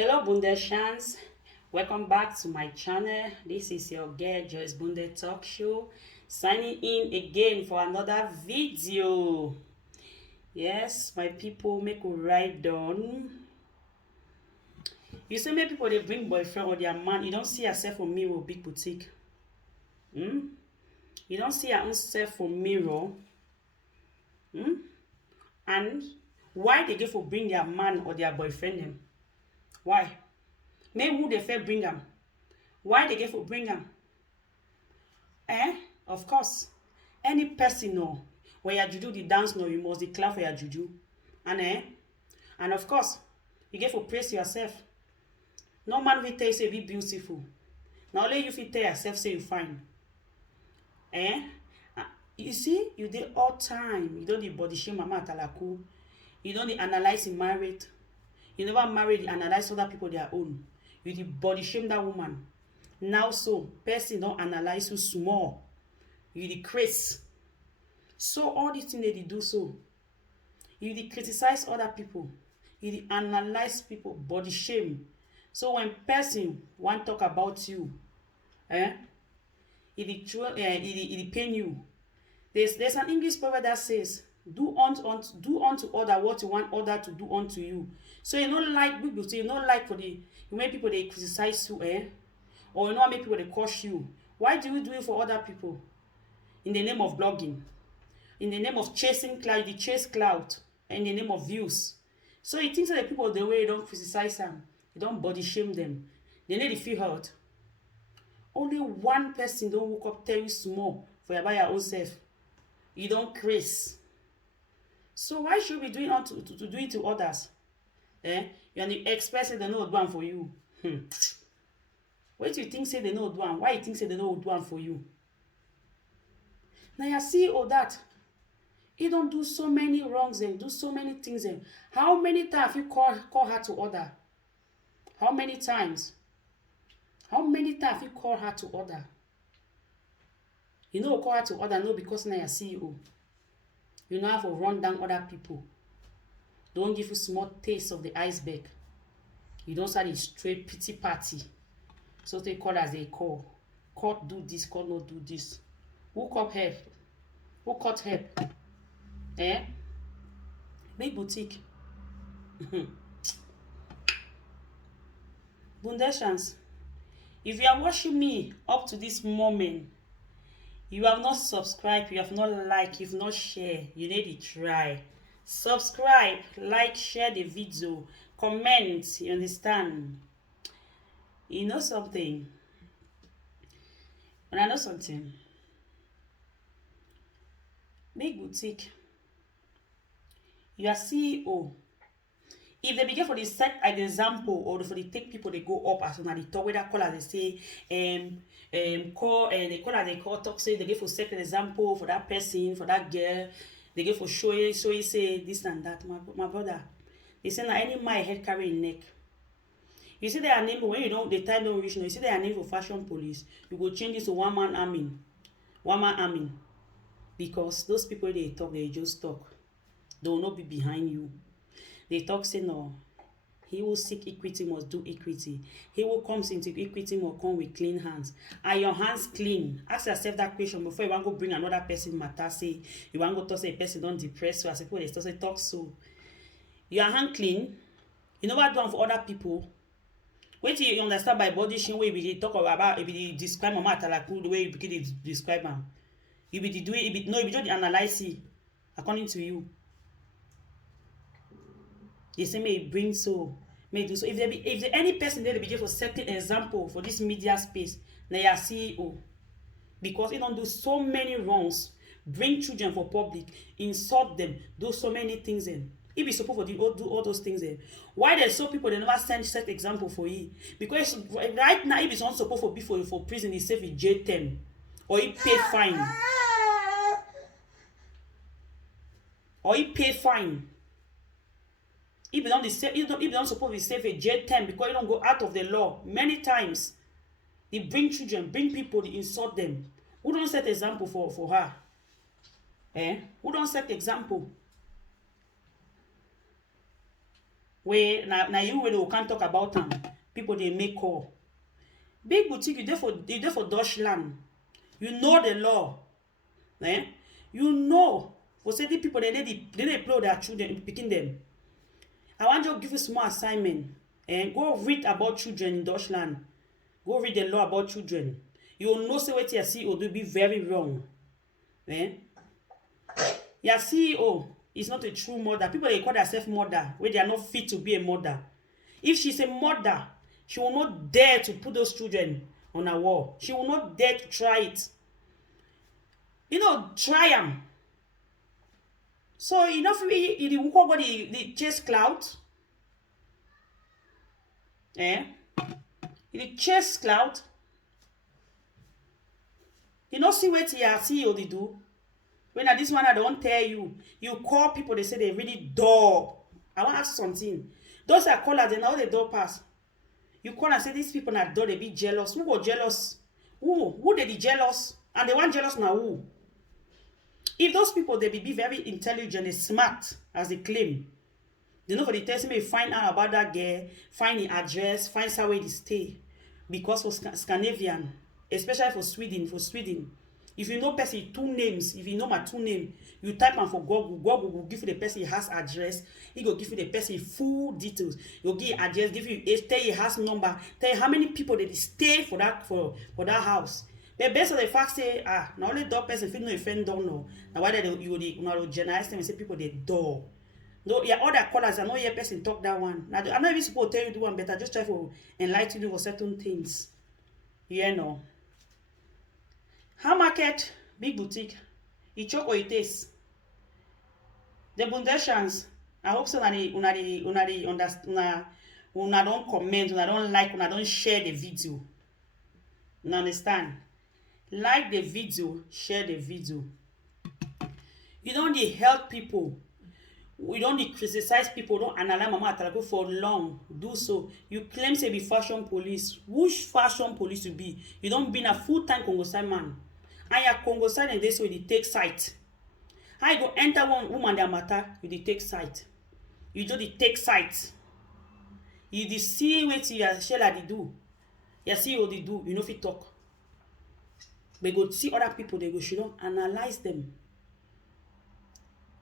Hello Bundeshans, welcome back to my channel. This is your girl Joyce Bunde Talk Show, signing in again for another video. Yes, my people, make a ride down. You see many people they bring boyfriend or their man, you don't see yourself for mirror big boutique. You don't see your own self for mirror. And why they get for bring their man or their boyfriend them? Why? Maybe who they fair bring them? Why they get for bring them? Of course, any person know when you juju the dance no, you must declare for your juju. And of course, you get for praise yourself. No man will tell you say be beautiful. Now only you fit tell yourself say you fine. Eh? You see, you did all time. You don't the body shame mama talaku. You don't the analyze in married. You never married, analyze other people their own. You the body shame that woman. Now so person don't analyze you small. You the craze. So all these things they do so. You the criticize other people. You the analyze people, body shame. So when person want talk about you, it pain you. There's an English proverb that says, do unto other what you want other to do unto you. So you don't like people, so you don't like for the when people they criticize you, or you know how many people they curse you. Why do you do it for other people? In the name of blogging, in the name of chasing cloud, you chase cloud, in the name of views. So you think that the people the way you don't criticize them, you don't body shame them, they need to feel hurt. Only one person don't woke up tell you small for your by your own self. You don't craze. So why should we doing to do it to others? You are the expert say they know do one for you. What do you think say they know do one? Why you think say they know do one for you? Now you see all that. He don't do so many wrongs and do so many things and how many times you call her to order? How many times? How many times you call her to order? You know call her to order no because now you're CEO. You know how to run down other people. Don't give you small taste of the iceberg. You don't start a straight pity party. So they call as they call. Court do this, court not do this. Who cut help? Who cut help? Big boutique. Bundeshans, if you are watching me up to this moment, you have not subscribed, you have not liked, you've not shared, you need to try. Subscribe, like, share the video, comment, you understand? You know something? When I know something, big boutique, you are CEO. If they begin for the set an example or for the take people they go up as on the talk whether call as they say call and they call as they call talk say they give for set an example for that person for that girl they give for show you say this and that my brother they say now any my head carry in neck. You see their name when you don't the time don't reach now you see their name for fashion police you go change this to one man army because those people they talk they just talk they will not be behind you. They talk say no. He who seek equity must do equity. He who comes into equity must come with clean hands. Are your hands clean? Ask yourself that question before you want to go bring another person matter. Say you want to go talk say a person don't depress you. I suppose they say talk so. Your hand clean. You know what do for other people. Wait till you understand by body shame way we talk about if you describe my matter like the way you begin to describe them. You be do it. No, you just analyze it according to you. They say may bring so, may do so. If there any person there, they be for setting example for this media space, they are CEO. Because he don't do so many wrongs, bring children for public, insult them, do so many things in. He be supposed to do all those things in. Why there's so people they never set example for you? Because right now if it's not supposed to be for prison, he's safe with jail term. Or he pay fine. Or he pay fine. If you don't suppose to save a jail time because you don't go out of the law many times. They bring children, bring people, they insult them. Who don't set example for her? Who don't set example? where now you will can't talk about them. People they make call. Big boutique, you there for Deutschland. You know the law. Eh? You know for certain people they play their children, picking them. I want you to give you small assignment and go read about children in Deutschland. Go read the law about children. You will know say what your CEO do be very wrong. Eh? Your CEO is not a true mother. People they call themselves mother where they are not fit to be a mother. If she's a mother, she will not dare to put those children on a wall. She will not dare to try it. You know, try them. So enough the chase cloud. Eh? The chase cloud. You know see what your CEO they do. When this one I don't tell you, you call people, they say they really dull. I want to ask you something. Those are callers, they know the door pass. You call and say these people are dull, they be jealous. Who go jealous? Who they be jealous? And they want jealous now who? If those people they be very intelligent and smart, as they claim, they know for the test me find out about that girl, find the address, find out where they stay. Because for Scandinavian, especially for Sweden. If you know person two names, if you know my two name, you type am for Google will give you the person has address, he go give you the person full details. He'll give you address, give you age, tell you house number, tell you how many people they stay for that house. But based on the fact say, not only dog person if you know a friend don't know. Now why you generalize them and say people they dog. No, yeah, other callers I know your person talk that one. Now I'm not even supposed to tell you do one better, just try to enlighten you for certain things. You know. How market, big boutique, it choke or it taste. The Bundesians, I hope so una don't comment, una don't like, una don't share the video. You understand? Like the video, share the video. You don't need help people. We don't need criticize people, don't analyze Mama Atalako for long. Do so. You claim to be fashion police. Which fashion police you be? You don't be a full-time Congosai man. And your Congosai and this way they take sight. How you go enter one woman that matter, you dey take sight. You do the take sight. You dey see what your sheller they do. You see what they do, you know if you talk. They go see other people, they go she don't analyze them.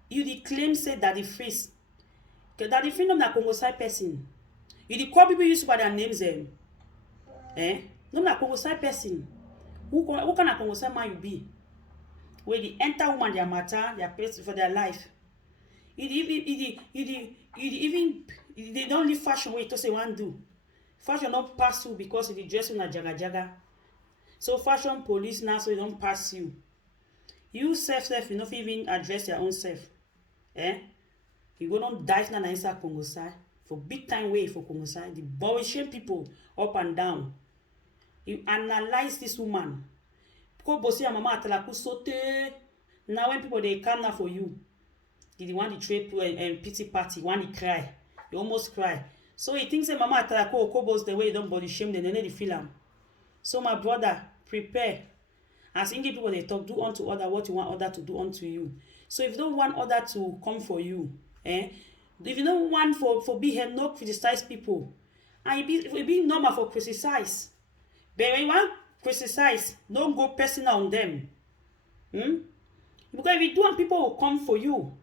You dey claim say that the freeze. That the freedom na Congosai person. You dey call people use by their names them. No na Congosai person. Who kind of Congosai man you be? Where they enter woman their matter, their place for their life. They don't leave fashion way to say one do. Fashion don't pass you because they dress in a jaga. So fashion police now so they don't pass you. You self you not even address your own self. You go don't dive na inside Congosai for big time way for Congosai. The boy shame people up and down. You analyze this woman. Because bossy and mama atalaku sote. Now when people they come now for you, they want the trade and pity party, want to cry. You almost cry. So he thinks that mama atalaku or kobos the way you don't body shame, then they feel them. So my brother, prepare. As English people they talk, do unto other what you want other to do unto you. So if you don't want other to come for you, if you don't want for be here, not criticize people. And it be normal for criticize. But when you want criticize, don't go personal on them. Because if you do and people will come for you.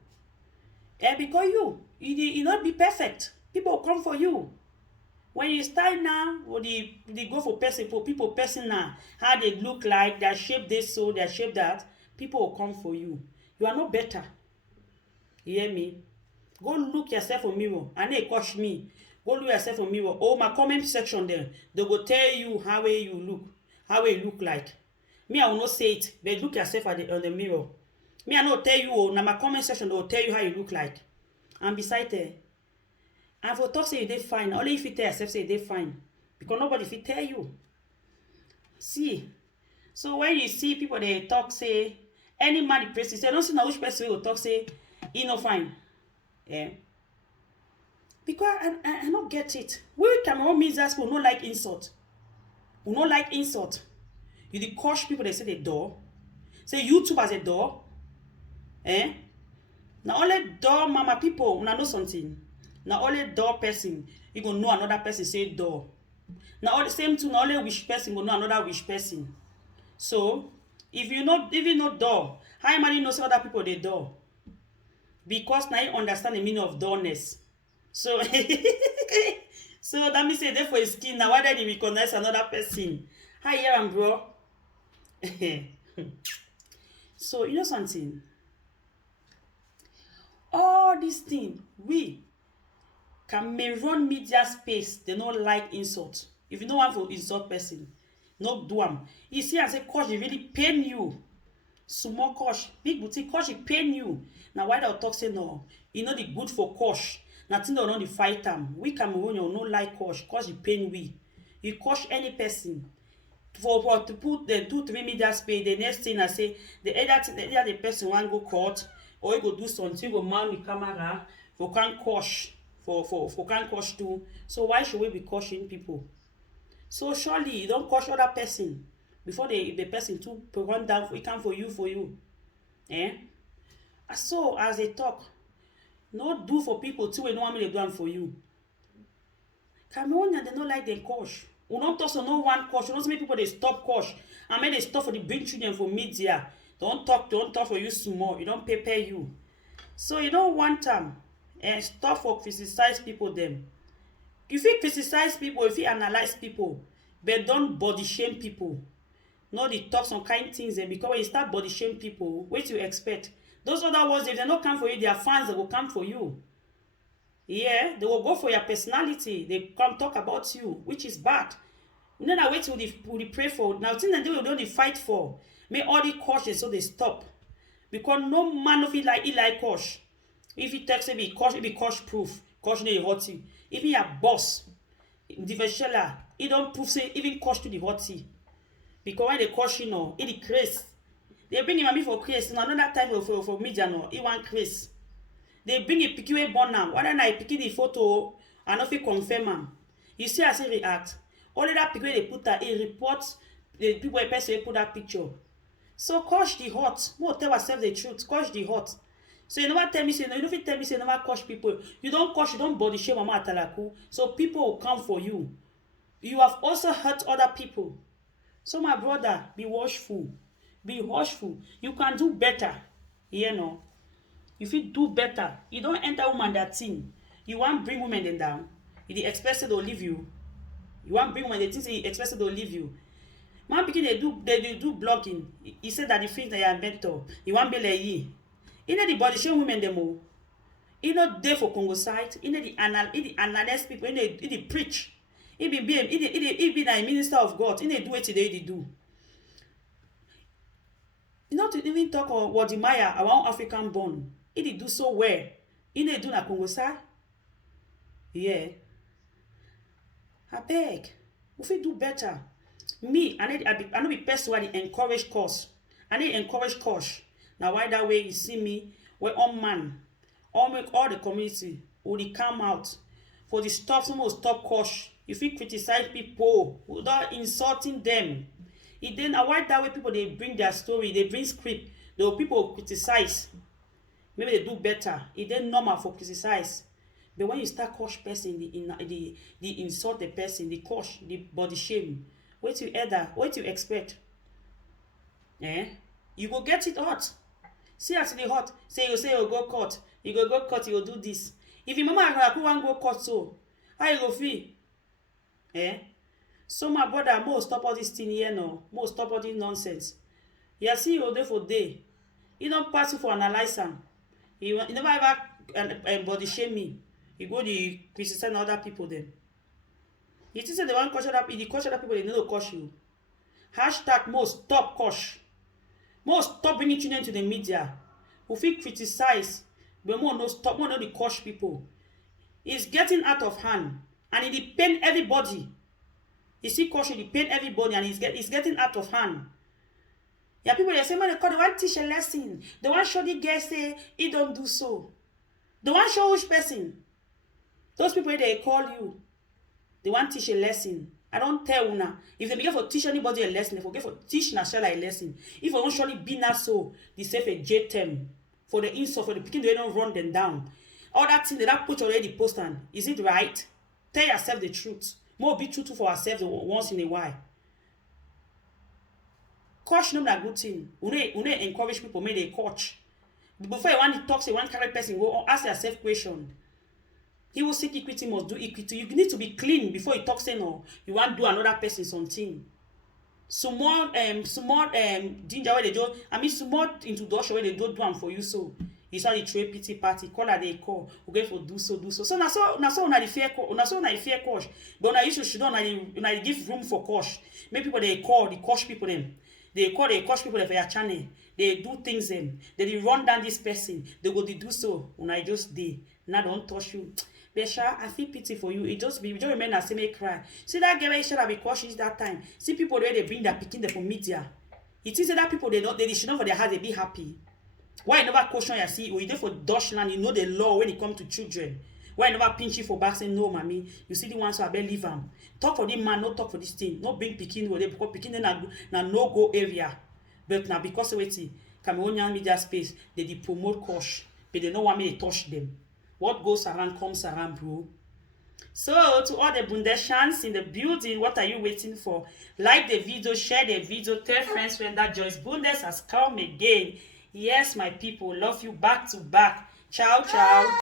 Because you not be perfect. People will come for you. When you start now, or they go for people person now, how they look like, their shape this so, their shape that, people will come for you. You are not better. You hear me? Go look yourself in mirror. And they coach me. Go look yourself in mirror. Oh, my comment section there. They go tell you how you look. How you look like. Me, I will not say it. But look yourself on the mirror. Me, I not tell you. Now my comment section, they will tell you how you look like. And beside there. And for talk say you dey fine. Only if you tell yourself say you dey fine. Because nobody fit tell you. See. So when you see people they talk say, any man the person say, don't see now which person will talk say, he no fine. Because I don't get it. We Cameroon means that people not like insult. We not like insult. You dey coach people they say they door. Say YouTube as a door. Now only door mama people, una know something. Now only door person, you go know another person say door. Now all the same thing, na only wish person go know another wish person. So if you know door, how many know say other people dey door? Because now you understand the meaning of doorness. So so that means say dey for his skin. Now why did he recognize another person? Hi, here am bro. So you know something? All these things we may run media space. They no like insult. If you no want to insult person, no do am. You see am say cause e really pain you. Small kosh, big boutique kosh e pain you. Na why dem talk say no, e no dey good for kosh. Na thing dem no dey fight am. We Cameroonian no like kosh, kosh e pain we. You kosh any person for to put the 2-3 media space, the next thing I say either the person wan go court or he go do something, go mount the camera for can kosh for can kosh too. So why should we be koshing people? So surely you don't kosh other person before the person too run down for, it come for you. Eh? So as they talk, no do for people too wey no want me to do am for you. Cameroonian, they no like dem kosh. We don't talk so no one kosh. We don't make people they stop kosh. And make they stop for the bring children for media. Don't talk for you small. You don't prepare you. So you don't want them and stop for criticize people them. If you criticize people, if you analyze people, but don't body shame people. No, they talk some kind things then because when you start body shame people, what you expect? Those other ones, if they don't come for you, their fans they will come for you. Yeah, they will go for your personality. They come talk about you, which is bad. You know that wait till they pray for. Now, things that they will only fight for. Make all the cautious so they stop. Because no man of it like kosh. If he takes it be kosh proof. Kosh no hot tea. Even your boss, the vegetables, he don't prove say even kosh to the hot tea. Because when they kosh you know, it is craze. They bring him for craze. No, another type for media no, he want craze. They bring a picky way born now. Whether I pick the photo and if he confirm am. You see as he react. Only that picky way they put that he reports the people a person put that picture. So kosh the hot. No tell ourselves the truth. Kosh the hot. So you never tell me say no, you don't tell me say never kosh people. You don't kosh, you don't body shame Mama Atalaku. So people will come for you. You have also hurt other people. So my brother, be watchful. Be watchful. You can do better. You know. If you do better, you don't enter woman that thing. You want bring women then down. You dey expect they will leave you. You want bring women the things you expect they will leave you. Man pikin they do blogging. He said that the things they are mentor. You want be like ye. You know the body shame women them all. You know there for Congo side. You know the analyze people. You know the preach. He be the minister of God. He do what they do. You know to even talk about what the Maya our African born. He do so well. He do na Congo side. Yeah. I beg. We fit do better. Me, I no be person who encourage cause. I need encourage cause. Now why that way you see me where all man, all the community will come out for the stuff, some will stop cause. If you criticize people without insulting them, it then why that way people they bring their story, they bring script, the people criticize. Maybe they do better. It then normal for criticize. But when you start crush person, the insult the person, the crush, the body shame, what you expect? Eh? You go get it hot. See as the hot. Say you go court. You go court, you go do this. If your mama who want go court so, how you go feel? Eh? So my brother, more stop all this thing here now. More stop all this nonsense. You see you there for day. You don't pass you for analyze am. You never ever body shame me. You go the criticize other people then. You think say the one caution other people they no caution you. Hashtag most stop caution. Most stop bringing children to the media. Who feel criticize, but more no the caution people. It's getting out of hand and it depend everybody. You see caution depend everybody and it's getting out of hand. Yeah, people they say, man, they want teach a lesson. They want show the guy say he don't do so. They want show which person. Those people they call you. They want teach a lesson. I don't tell una. If they begin for teach anybody a lesson, they forget for teach Nashella a lesson. If they don't surely be not so, they say for J term for the insult for the picking they don't run them down. All that thing that put already post on. Is it right? Tell yourself the truth. More be truthful for ourselves once in a while. Coach no na good thing. Une encourage people make they coach. Before you want to talk, say one carry person, go ask yourself question. He will seek equity, must do equity. You need to be clean before you talk, say no. You want to do another person something. Small ginger where they do, I mean small introduction where they do am for you so. It's how the trade pity party, call her they call, we get for do so. So na so una the fear coach. But now you should una give room for coach. Make people they call the coach people them. They coach people for your channel. They do things them. They run down this person. They go to do so. Una just dey. Now don't touch you. Besha, I feel pity for you. It just remain as me cry. See that girl should have been cautious that time. See people where they bring their picking them from media. It is that people they should know for their heart they be happy. Why you never question your see? You there for Dutchland, you know the law when it comes to children. Why you never pinch you for back saying no, mommy? You see the ones who are leave them. Talk for the man, no talk for this thing. No bring picking where they because picking na no go area. But now because wait, Cameroonian media space they promote caution, but they don't want me to touch them. What goes around comes around, bro. So, to all the Bundeshans in the building, what are you waiting for? Like the video, share the video, tell friends when that Joyce Bundes has come again. Yes, my people, love you back to back. Ciao, ciao.